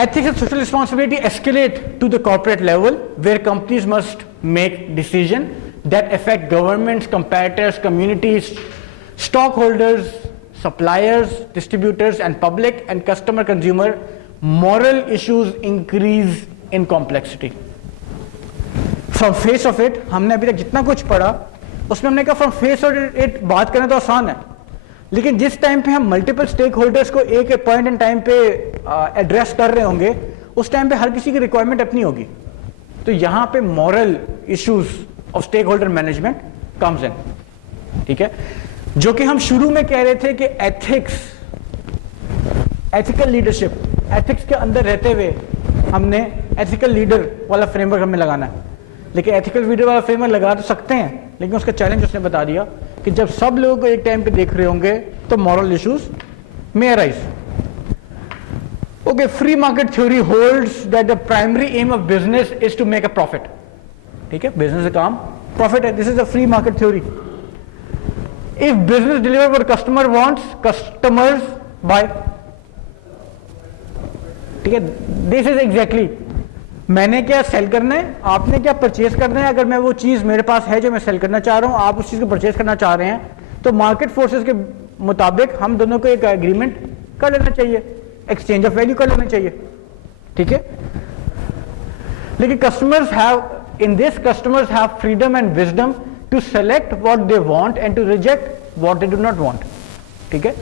ethics and social responsibility escalate to the corporate level, where companies must make decisions that affect governments, competitors, communities, stockholders, suppliers, distributors, and public and customer consumer. Moral issues increase in complexity. From face of it, हमने अभी तक जितना कुछ पढ़ा उसमें हमने कहा from face of it बात करना तो आसान है, लेकिन जिस टाइम पे हम मल्टीपल स्टेक होल्डर्स को एक पॉइंट इन टाइम पे एड्रेस कर रहे होंगे, उस टाइम पे हर किसी की रिक्वायरमेंट अपनी होगी. तो यहां पे moral issues of stakeholder management comes in. ठीक है, जो कि हम शुरू में कह रहे थे कि एथिक्स, एथिकल लीडरशिप, एथिक्स के अंदर रहते हुए हमने एथिकल लीडर वाला फ्रेमवर्क हमें लगाना है. लेकिन एथिकल लीडर वाला फ्रेमवर्क लगा तो सकते हैं, लेकिन उसका चैलेंज उसने बता दिया कि जब सब लोग एक टाइम पे देख रहे होंगे तो moral issues may arise. Okay, free market theory holds that the primary aim of business is to make a profit. ठीक है, बिजनेस का काम प्रॉफिट है. This is a free market theory. If business deliver what customer wants, customers buy. ठीक है, this is exactly, मैंने क्या cell करना है, आपने क्या परचेज करना है. अगर मैं वो चीज मेरे पास है जो मैं सेल करना चाह रहा हूं, आप उस चीज को परचेज करना चाह रहे हैं, तो मार्केट फोर्सेस के मुताबिक हम दोनों को एक एग्रीमेंट कर लेना चाहिए, एक्सचेंज ऑफ वैल्यू कर लेना चाहिए. ठीक है, लेकिन customers have, in this customers have freedom and wisdom to select what they want and to reject what they do not want. ठीक है,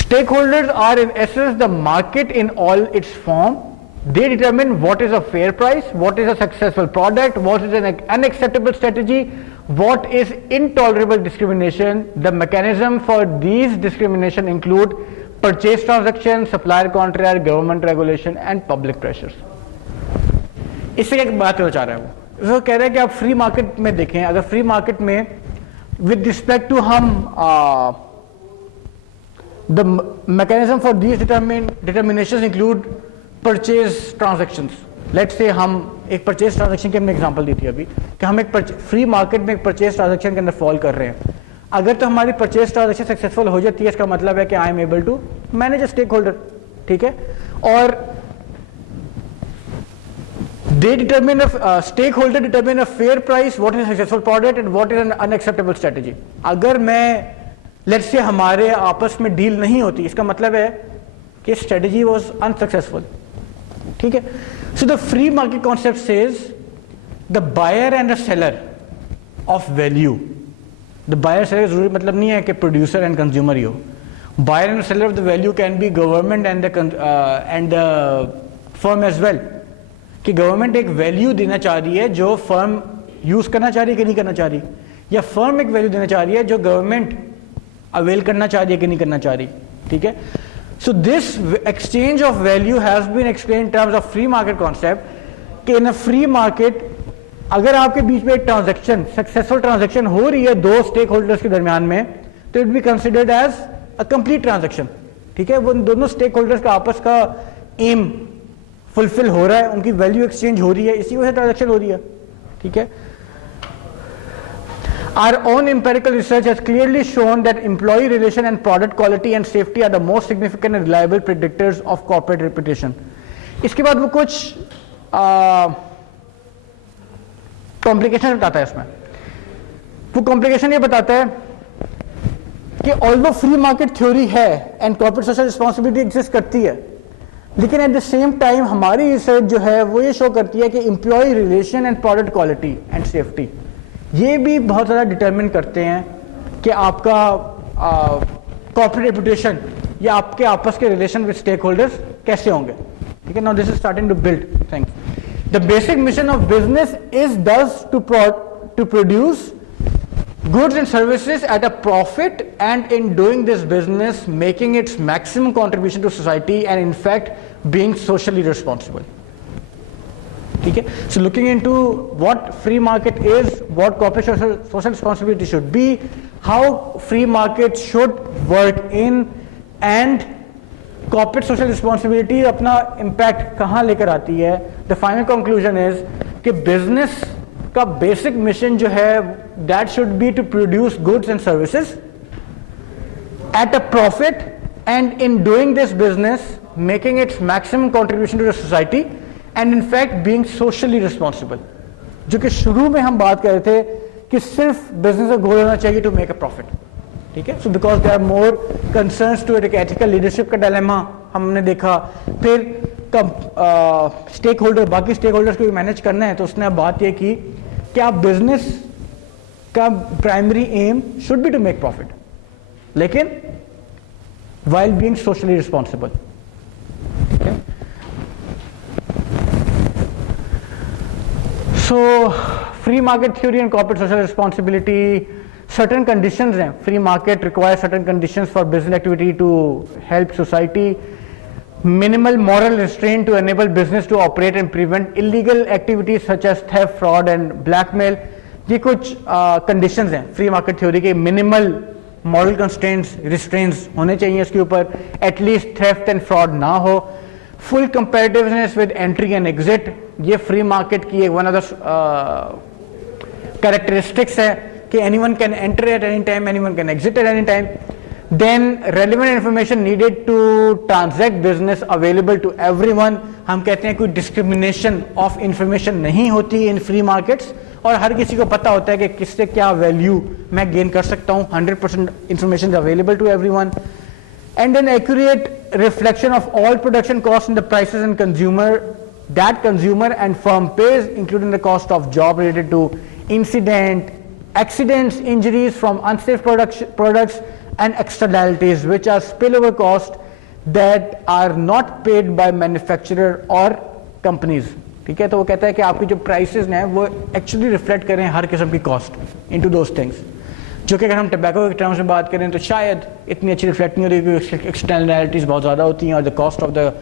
stakeholders are in essence the market in all its form. They determine what is a fair price, what is a successful product, what is an unacceptable strategy, what is intolerable discrimination. The mechanism for these discrimination include purchase transaction, supplier contract, government regulation and public pressures. इससे क्या बात हो चाह रहा है वो कह रहा है कि आप फ्री मार्केट में देखें, अगर फ्री मार्केट में विद रिस्पेक्ट टू हम the mechanism for these determinations include purchase transactions. Let's say हम एक purchase transaction की हमने एग्जांपल दी थी अभी कि हम एक फ्री मार्केट में एक purchase transaction के अंदर फॉल कर रहे हैं. अगर तो हमारी purchase transaction सक्सेसफुल हो जाती है, इसका मतलब है कि I am able to manage a stakeholder. ठीक है, और they determine a stakeholder determine a fair price, what is a successful product and what is an unacceptable strategy. अगर मैं लेट्स से हमारे आपस में डील नहीं होती, इसका मतलब है कि स्ट्रेटजी वाज अनसक्सेसफुल. ठीक है, so the free market concept says the buyer and the seller of value. The buyer seller जरूरी मतलब नहीं है कि प्रोड्यूसर एंड कंज्यूमर ही हो. Buyer and seller of the value can be government and the firm as well. कि government एक value देना चाह रही है जो फर्म यूज करना चाह रही है कि नहीं करना चाह रही, या फर्म एक वैल्यू देना चाह रही है जो गवर्नमेंट अवेल करना चाह रही है कि नहीं करना चाह रही. ठीक है, so this exchange of value has been explain in terms of free market concept कि इन अ फ्री मार्केट अगर आपके बीच में एक ट्रांजैक्शन, सक्सेसफुल ट्रांजैक्शन हो रही है दो स्टेक होल्डर्स के दरमियान में, तो it be considered as a complete transaction. ठीक है, वो दोनों स्टेक होल्डर्स का आपस का एम फुलफिल हो रहा है, उनकी वैल्यू एक्सचेंज हो रही है, इसी वजह से ट्रांजैक्शन हो रही है. ठीक है, our own empirical research has clearly shown that employee relation and product quality and safety are the most significant and reliable predictors of corporate reputation. इसके बाद वो कुछ कॉम्प्लिकेशन बताता है. इसमें वो कॉम्प्लिकेशन ये बताता है कि ऑल्दो फ्री मार्केट थ्योरी है and corporate social responsibility exist करती है, लेकिन एट द सेम टाइम हमारी रिसर्च जो है वो ये शो करती है कि employ relation and product quality and safety ये भी बहुत ज़्यादा डिटरमिन करते हैं कि आपका कॉर्पोरेट रेपुटेशन या आपके आपस के रिलेशन विद स्टेक होल्डर्स कैसे होंगे. ठीक है, now this is starting to build things. The basic mission of business is thus to produce goods and services at a profit, and in doing this business making its maximum contribution to society and in fact being socially responsible. ठीक है, so looking into what free market is, what corporate social responsibility should be, how free market should work in, and corporate social responsibility अपना impact कहाँ लेकर आती है. The final conclusion is कि business का basic mission जो है that should be to produce goods and services at a profit, and in doing this business making its maximum contribution to the society and in fact being socially responsible. जो कि शुरू में हम बात कर रहे थे कि सिर्फ बिजनेस का गोल होना चाहिए टू मेक अ प्रॉफिट, ठीक है. So because there are more concerns to it, ethical leadership का डायलेमा हमने देखा. फिर स्टेक होल्डर, बाकी स्टेक होल्डर्स को भी मैनेज करना है, तो उसने अब बात यह की कि आप बिजनेस का primary aim should be to make profit, लेकिन while being socially responsible. Okay. So free market theory and corporate social responsibility, certain conditions हैं. Free market requires certain conditions for business activity to help society. Minimal moral restraint to enable business to operate and prevent illegal activities such as theft, fraud and blackmail. ये कुछ conditions हैं free market theory के. minimal moral constraints, restraints होने चाहिए इसके ऊपर, at least theft and fraud ना हो. Full comparativeness with entry and exit, ये फ्री मार्केट की एक वन ऑफ द कैरेक्टरिस्टिक्स है कि anyone can enter at any time, anyone can exit at any time. Then relevant information needed to transact business available to everyone. हम कहते हैं कोई discrimination of information नहीं होती इन फ्री मार्केट्स, और हर किसी को पता होता है कि किससे क्या वैल्यू मैं गेन कर सकता हूं. 100% information available to everyone. And an accurate reflection of all production cost in the prices and consumer that consumer and firm pays, including the cost of job related to incident, accidents, injuries from unsafe products and externalities which are spillover cost that are not paid by manufacturer or companies. ठीक है, तो वो कहता है कि आपकी जो prices हैं वो एक्चुअली रिफ्लेक्ट करें हर किस्म की कॉस्ट इनटू दोज थिंग्स, जो कि अगर हम टबैको के टर्म्स में बात करें तो शायद इतनी अच्छी रिफ्लेक्ट नहीं हो रही क्योंकि एक्सटर्नलिटीज बहुत ज़्यादा होती हैं और the cost of the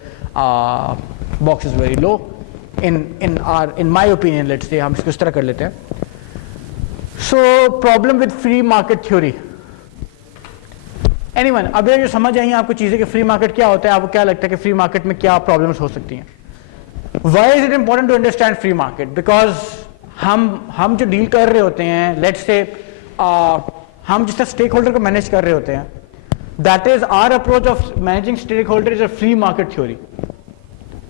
box is very low in my opinion. Let's say हम इसको इस तरह कर लेते हैं. So problem with free market theory. Anyone, अब ये जो समझ आई आपको चीज़ें कि फ्री मार्केट क्या होता है, आपको क्या लगता है कि फ्री मार्केट में क्या प्रॉब्लम्स हो सकती हैं? Why is it important to understand free market? Because हम जो डील कर रहे होते हैं, लेट्स से हम जिस तरह स्टेक होल्डर को मैनेज कर रहे होते हैं, that is our approach of managing stakeholder is a free market theory.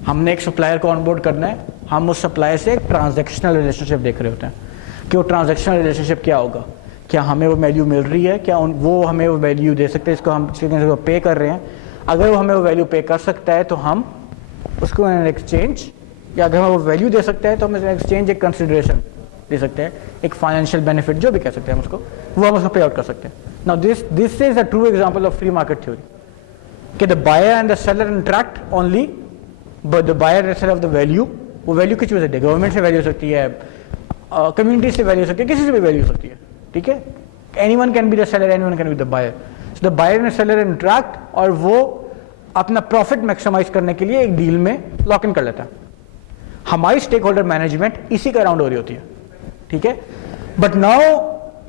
हमने एक सप्लायर को ऑनबोर्ड करना है, हम उस सप्लायर से एक ट्रांजैक्शनल रिलेशनशिप देख रहे होते हैं कि वो ट्रांजैक्शनल रिलेशनशिप क्या होगा, क्या हमें वो वैल्यू मिल रही है, क्या वो हमें वो वैल्यू दे सकते हैं, इसको हम पे कर रहे हैं. अगर वो हमें वो वैल्यू पे कर सकता है तो हम उसको इन एक्सचेंज, या अगर हमें वो वैल्यू दे सकता है तो हम एक्सचेंज एक कंसिडरेशन दे सकते हैं, एक फाइनेंशियल बेनिफिट जो भी कह सकते हैं हम उसको, वो हम उसको पे आउट कर सकते हैं. Now this is a true example of free market theory कि the buyer and the seller interact only, but the buyer and seller of the value, वो वैल्यू किस वजह से, गवर्नमेंट से वैल्यू हो सकती है, कम्युनिटी से वैल्यू हो सकती है, किसी से भी वैल्यू हो सकती है. ठीक है, anyone can be the seller, anyone can be the buyer. So the buyer and seller interact और वो अपना प्रॉफिट मैक्सिमाइज करने के लिए एक डील में लॉक इन कर लेता है. हमारी स्टेक होल्डर मैनेजमेंट इसी का अराउंड हो रही होती है. ठीक है, but now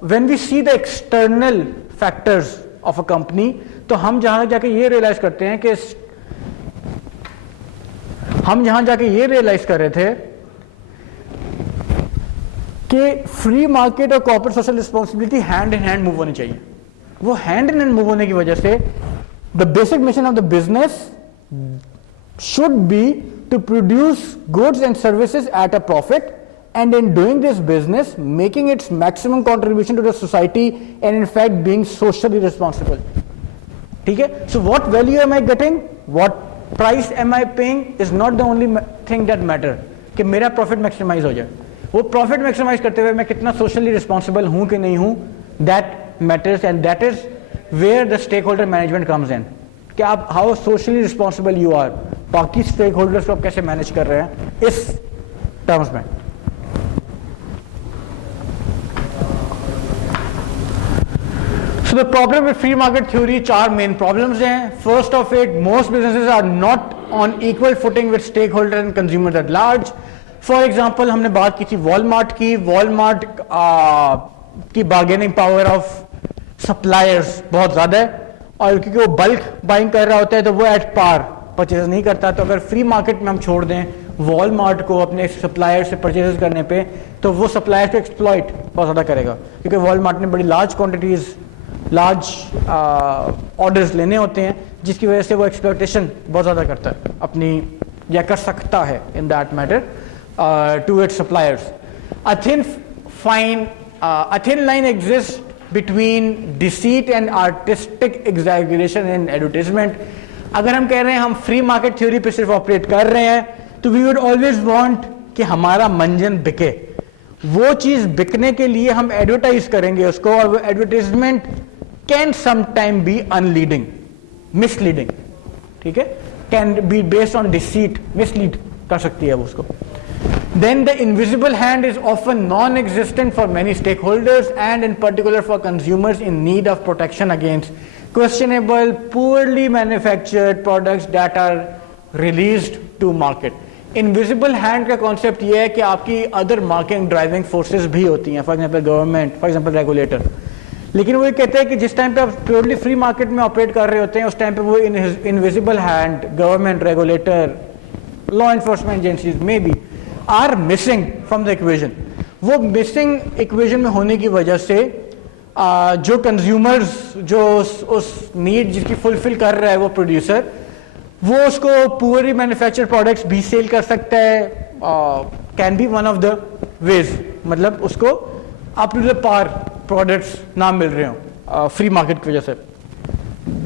when we see the external factors of a company, तो हम जहां जाके ये रियलाइज करते हैं कि हम जहां जाके ये रियलाइज कर रहे थे कि फ्री मार्केट और corporate social responsibility hand in hand move होनी चाहिए. वो हैंड इन हैंड मूव होने की वजह से the basic mission of the business should be to produce goods and services at a profit, and in doing this business making its maximum contribution to the society and in fact being socially responsible. ठीक है, so what value am I getting, what price am I paying is not the only thing that matter कि मेरा profit maximize हो जाए. वो profit maximize करते हुए मैं कितना socially responsible हूं कि नहीं हूं, that matters, and that is where the stakeholder management comes in. कि आप how socially responsible you are, बाकी स्टेक होल्डर्स को आप कैसे मैनेज कर रहे हैं इस टर्म्स में. So the problem with free market theory, चार मेन प्रॉब्लम्स हैं. First of it, most businesses are not on equal footing with stakeholder and consumer at large. For example, हमने बात की थी वॉलमार्ट की. वॉलमार्ट की bargaining power of suppliers बहुत ज्यादा है, और क्योंकि वो बल्क बाइंग कर रहा होता है तो वो एट पार परचेज नहीं करता. तो अगर फ्री मार्केट में हम छोड़ दें वॉलमार्ट को अपने सप्लायर से परचेज करने पे, तो वो सप्लायर को एक्सप्लॉइट बहुत ज़्यादा करेगा, क्योंकि वॉलमार्ट ने बड़ी लार्ज क्वांटिटीज लार्ज ऑर्डर्स लेने होते हैं, जिसकी वजह से वो एक्सप्लॉयटेशन बहुत ज़्यादा करता है अपनी, या कर सकता है in that matter to its suppliers. A thin line exists between deceit and artistic exaggeration in advertisement. अगर हम कह रहे हैं हम फ्री मार्केट थ्योरी पे सिर्फ ऑपरेट कर रहे हैं, तो वी वुड ऑलवेज वांट कि हमारा मंजन बिके. वो चीज बिकने के लिए हम एडवर्टाइज करेंगे उसको, और वो advertisement can sometime be unleading, misleading. ठीक है, can be based on deceit, mislead कर सकती है वो उसको. Then the invisible hand is often non-existent for many stakeholders, and in particular for consumers in need of protection against questionable, poorly manufactured products that are released to market. Invisible hand का concept ये है कि आपकी other market driving forces भी होती हैं, for example government, for example regulator. लेकिन वो ये कहते हैं कि जिस टाइम पे आप प्योरली फ्री मार्केट में ऑपरेट कर रहे होते हैं, उस टाइम पे वो invisible hand, government, regulator, law enforcement agencies में भी are missing from the equation. वो मिसिंग इक्वेशन में होने की वजह से जो कंज्यूमर्स, जो उस नीड जिसकी फुलफिल कर रहा है वो प्रोड्यूसर, वो उसको पुअरली मैन्युफैक्चर्ड प्रोडक्ट्स भी सेल कर सकता है. Can be one of the ways, मतलब उसको up to the par products ना मिल रहे हो फ्री मार्केट की वजह से.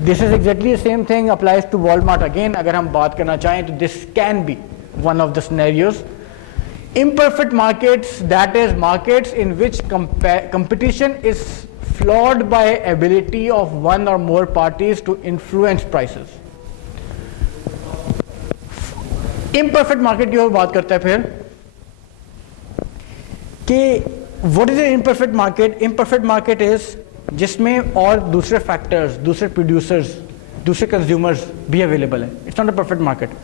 This is exactly the same thing applies to Walmart again. अगर हम बात करना चाहें तो this can be one of the scenarios. Imperfect markets, that is markets in which competition is flawed by ability of one or more parties to influence prices. Imperfect market की बात करता है फिर कि what is an imperfect market? Imperfect market is जिसमें और दूसरे factors, दूसरे producers, दूसरे consumers भी available है. It's not a perfect market.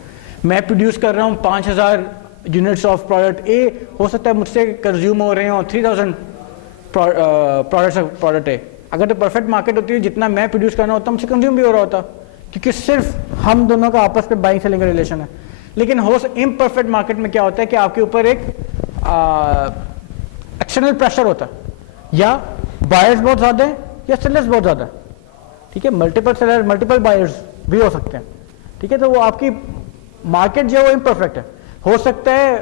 मैं produce कर रहा हूँ 5000 यूनिट्स ऑफ प्रोडक्ट ए, हो सकता है मुझसे कंज्यूम हो रहे हो 3000 प्रोडक्ट ए. अगर तो परफेक्ट मार्केट होती है, जितना मैं प्रोड्यूस करना होता मुझसे कंज्यूम भी हो रहा होता, क्योंकि सिर्फ हम दोनों का आपस में बाइंग सेलिंग का रिलेशन है. लेकिन इम्परफेक्ट मार्केट में क्या होता है कि आपके ऊपर एक एक्सटर्नल प्रेशर होता है, या बायर्स बहुत ज्यादा है या सेलर्स बहुत ज्यादा है. ठीक है, मल्टीपल सेलर, मल्टीपल बायर्स भी हो सकते हैं. ठीक है, तो वो आपकी मार्केट जो है वो इम्परफेक्ट है. हो सकता है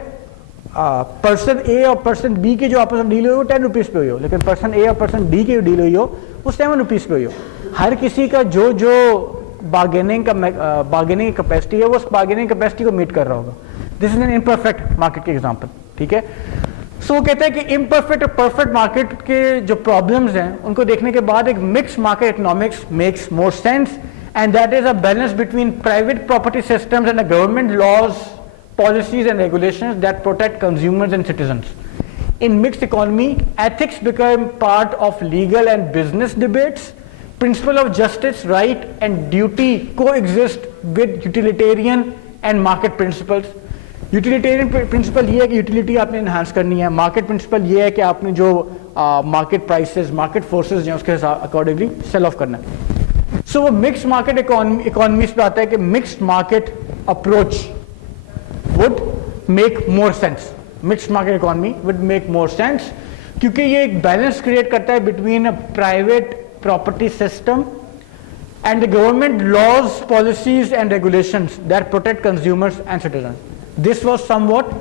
पर्सन ए और पर्सन बी की जो आपस में डील हुई हो 10 रुपीज पे हुई हो, लेकिन पर्सन ए और पर्सन डी की जो डील हुई हो वो 7 रुपीज पे हुई हो. हर किसी का जो जो बार्गेनिंग कैपेसिटी है वो उस बार्गेनिंग कैपेसिटी को मीट कर रहा होगा. This is an imperfect market के एग्जांपल. ठीक है, सो वो कहते हैं कि इम्परफेक्ट और परफेक्ट मार्केट के जो प्रॉब्लम्स हैं उनको देखने के बाद एक mixed market economics makes more sense, and that is a balance between private property systems and government laws, policies and regulations that protect consumers and citizens. In mixed economy, ethics become part of legal and business debates. Principle of justice, right and duty coexist with utilitarian and market principles. Utilitarian principle ये है कि utility आपने enhance करनी है. Market principle ये है कि आपने जो market prices, market forces हैं उसके accordingly sell off करना है. So वो mixed market economies पे आता है कि mixed market approach would make more sense. Mixed market economy would make more sense क्योंकि ये एक बैलेंस क्रिएट करता है between a private property system and the government laws, policies and regulations that protect consumers and citizens. This was somewhat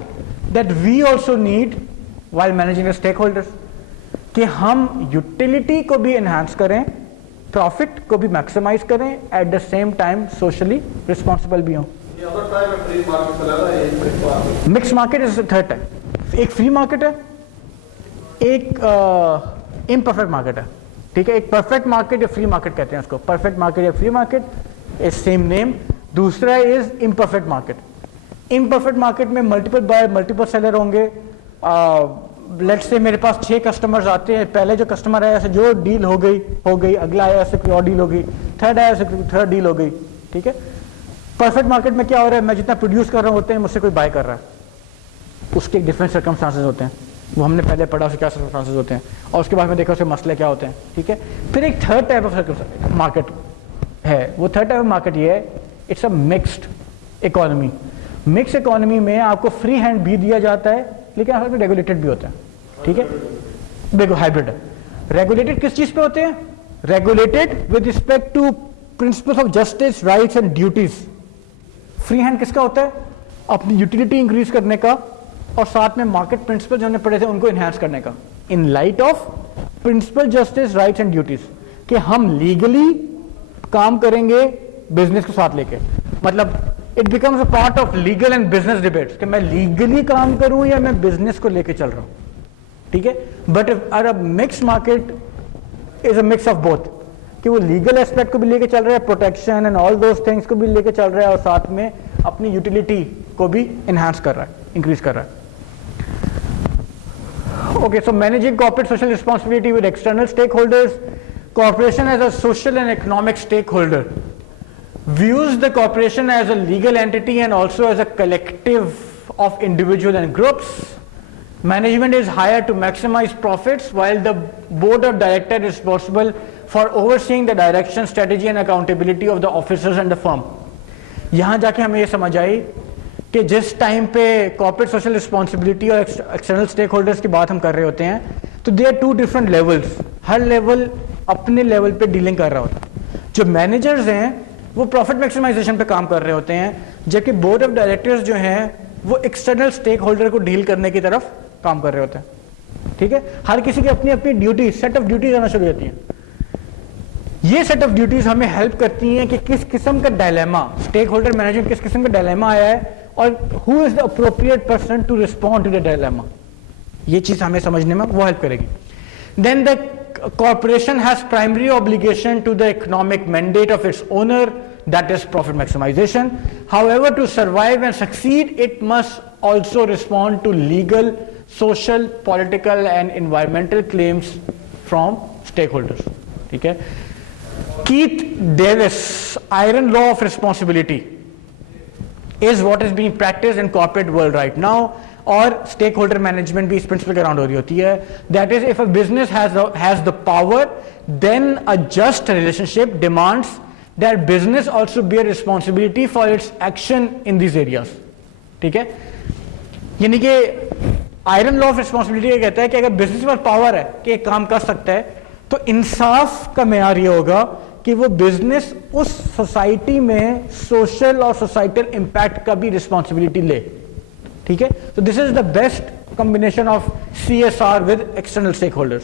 that we also need while managing the stakeholders, कि हम utility को भी enhance करें, profit को भी maximize करें, at the same time socially responsible भी हों. Mix market is third type. एक फ्री मार्केट है, एक इम्परफेक्ट मार्केट है. ठीक है, एक परफेक्ट मार्केट या फ्री मार्केट कहते हैं उसको. परफेक्ट मार्केट या free market is same name. दूसरा is imperfect market. Imperfect market में मल्टीपल बायर, मल्टीपल सेलर होंगे. लेट्स से मेरे पास 6 कस्टमर्स आते हैं. पहले जो कस्टमर आया ऐसे जो डील हो गई, अगला आया ऐसे कोई और डील हो गई, थर्ड आया ऐसे थर्ड डील हो गई. ठीक है, परफेक्ट मार्केट में क्या हो रहा है, मैं जितना प्रोड्यूस कर रहा होते हैं मुझसे कोई बाय कर रहा है, उसके डिफरेंट सर्कमस्टांसेस होते हैं. वो हमने पहले पढ़ा उसके क्या सर्कमस्टांसेस होते हैं, और उसके बाद में देखा उसके मसले क्या होते हैं. ठीक है, फिर एक थर्ड टाइप ऑफ मार्केट है. वो थर्ड टाइप ऑफ मार्केट ये है, it's a mixed economy. Mix economy में आपको फ्री हैंड भी दिया जाता है, लेकिन आपको रेगुलेटेड भी होता है. ठीक है, देखो हाइब्रिड है. रेगुलेटेड किस चीज पे होते हैं, regulated with respect to principles of justice, rights and duties. Free hand किसका होता है? अपनी यूटिलिटी इंक्रीज करने का और साथ में मार्केट प्रिंसिपल जो हमने पढ़े थे उनको इनहेंस करने का, in light of principle justice, rights and duties, कि हम लीगली काम करेंगे बिजनेस को साथ लेके. मतलब it becomes a part of legal and business debates कि मैं लीगली काम करूं या मैं बिजनेस को लेके चल रहा हूं. ठीक है, but a mix market is a mix of both, कि वो लीगल एस्पेक्ट को भी लेके चल रहा है, protection and all those things को भी लेके चल रहा है, और साथ में अपनी यूटिलिटी को भी इनहांस कर रहा है, इंक्रीज कर रहा है. Okay, so managing corporate social responsibility with external stakeholders. Corporation as a social and economic stakeholder views the corporation as a legal entity and also as a collective of individuals and groups. Management is hired to maximize profits while the board of directors is responsible for overseeing the direction, strategy and accountability of the officers and the firm. यहाँ जाके हमें ये समझ आई कि जिस time पे corporate social responsibility और external stakeholders की बात हम कर रहे होते हैं, तो they are two different levels. हर लेवल अपने लेवल पे डीलिंग कर रहा होता है. जो मैनेजर्स हैं वो प्रॉफिट मैक्सिमाइजेशन पे काम कर रहे होते हैं, जबकि बोर्ड ऑफ डायरेक्टर्स जो हैं वो एक्सटर्नल स्टेक होल्डर को डील करने की तरफ काम कर रहे होते हैं. ठीक है, हर किसी की अपनी अपनी ड्यूटी, सेट ऑफ ड्यूटीज आना शुरू होती हैं. ये सेट ऑफ ड्यूटीज हमें हेल्प करती हैं कि किस किस्म का डायलेमा स्टेक होल्डर मैनेजमेंट, किस किस्म का डायलेमा आया है और who is the appropriate person to respond to the dilemma. ये चीज हमें समझने में वो हेल्प करेगी. Then the corporation has primary obligation to the economic mandate of its owner, that is profit maximization. However, to survive and succeed, it must also respond to legal, social, political and environmental claims from stakeholders. ठीक है, Keith Davis iron law of responsibility is what is being practiced in corporate world right now. और stakeholder management भी इस principle के around हो रही होती है. That is if a business has the power, then a just relationship demands that business also bear responsibility for its action in these areas. ठीक है, यानी कि आयरन लॉ ऑफ रिस्पॉन्सिबिलिटी कहता है कि अगर बिजनेस पर पावर है कि एक काम कर सकता है, तो इंसाफ का मेयार ये होगा कि वो बिजनेस उस सोसाइटी में सोशल और सोसाइटल इंपैक्ट का भी रिस्पॉन्सिबिलिटी ले. ठीक है, तो this is the best combination of CSR with external stakeholders.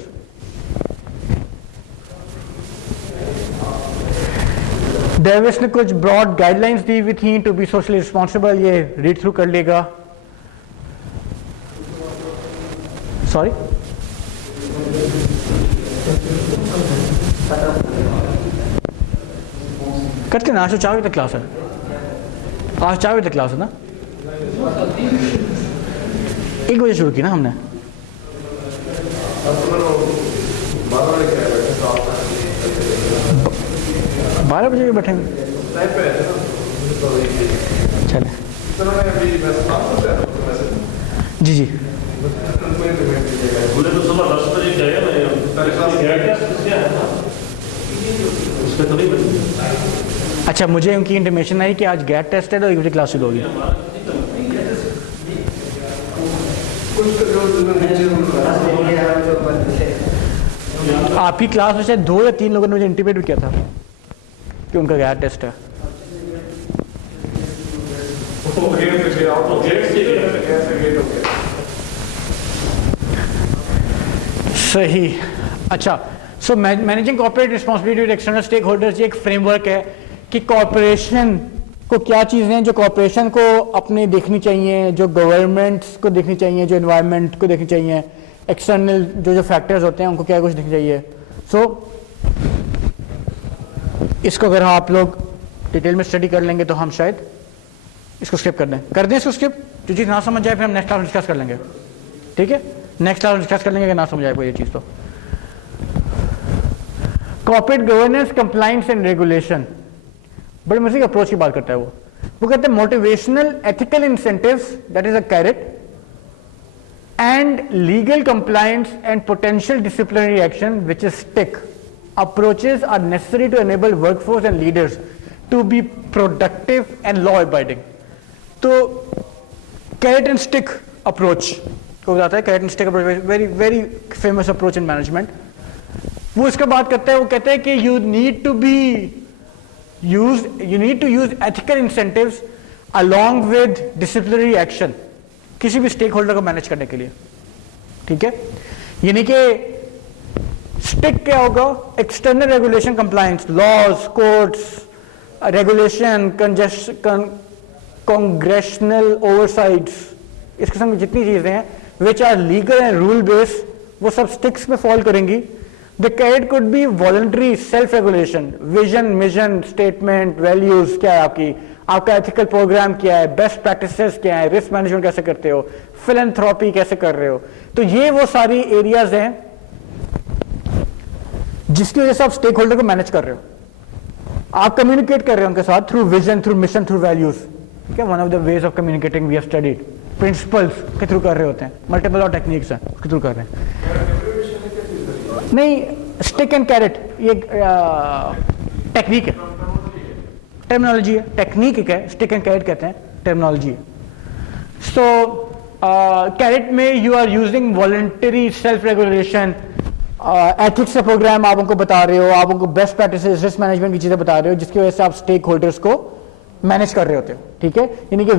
Davis ने कुछ ब्रॉड गाइडलाइंस दी हुई थी टू बी सोशली रिस्पॉन्सिबल, ये रीड थ्रू कर लेगा. सॉरी, करते ना, आज 4 बजे तक क्लास है. आज 4 बजे तक क्लास है ना, 1 बजे शुरू की ना हमने. 12 बजे बैठेंगे. चले जी जी. अच्छा, मुझे उनकी इंटीमेशन आई कि आज गैट टेस्ट है तो 1 बजे क्लास शुरू होगी. आपकी क्लास में से 2 या 3 लोगों ने मुझे इंटीमेट भी किया था कि उनका गैट टेस्ट है. सही. अच्छा, so managing corporate responsibility with external stakeholders ये एक फ्रेमवर्क है कि कॉर्पोरेशन को क्या चीज़ें हैं जो कॉर्पोरेशन को अपने देखनी चाहिए, जो गवर्नमेंट्स को देखनी चाहिए, जो एनवायरनमेंट को देखनी चाहिए, एक्सटर्नल जो फैक्टर्स होते हैं उनको क्या कुछ देखनी चाहिए. सो इसको अगर आप लोग डिटेल में स्टडी कर लेंगे तो हम शायद इसको स्किप कर दें इसको स्किप. जो चीज़ ना समझ आए फिर हम नेक्स्ट क्लास में डिस्कस कर लेंगे. ठीक है, नेक्स्ट क्लास में डिस्कस कर लेंगे अगर ना समझ आए कोई ये चीज़. तो corporate governance, compliance and regulation, बड़े मजे की अप्रोच की बात करता है. वो कहते हैं motivational ethical incentives, that is a carrot, and legal compliance and potential disciplinary action which is stick. Approaches are necessary to enable workforce and leaders to be productive and law abiding. तो carrot and stick approach को बताता है. Carrot and stick approach, very very famous approach in management. वो इसका बात करते हैं, वो कहते हैं कि you need to use ethical incentives along with disciplinary action किसी भी स्टेक होल्डर को मैनेज करने के लिए, ठीक है। यानी कि स्टिक क्या होगा, external regulation compliance, laws, courts, regulation, congressional oversights, इस किस्म की जितनी चीजें हैं which are legal and rule based, वो सब स्टिक्स में फॉल करेंगी। The carrot could be voluntary self regulation, vision, mission statement, values क्या है आपका एथिकल प्रोग्राम क्या है, बेस्ट प्रैक्टिसेस क्या है, रिस्क मैनेजमेंट कैसे करते हो, फिलैंथ्रोपी कैसे कर रहे हो। तो ये वो सारी एरियाज हैं जिसकी वजह से आप स्टेक होल्डर को मैनेज कर रहे हो, आप कम्युनिकेट कर रहे हो उनके साथ through vision, through mission, through values. क्या one of the ways of communicating we have studied, principles के थ्रू कर रहे होते हैं, मल्टीपल और टेक्निक्स हैं उसके थ्रू कर रहे हैं। नहीं, स्टिक एंड कैरेट ये टेक्निक है, टर्मिनोलॉजी है, टेक्निक है, स्टिक एंड कैरेट कहते हैं, टर्मिनोलॉजी है। सो कैरेट में you are using voluntary self regulation, ethics का प्रोग्राम आप उनको बता रहे हो, आप उनको बेस्ट प्रैक्टिसेस, रिस्क मैनेजमेंट की चीजें बता रहे हो, जिसकी वजह से आप स्टेक होल्डर्स को मैनेज कर रहे होते हो, ठीक है। यानी कि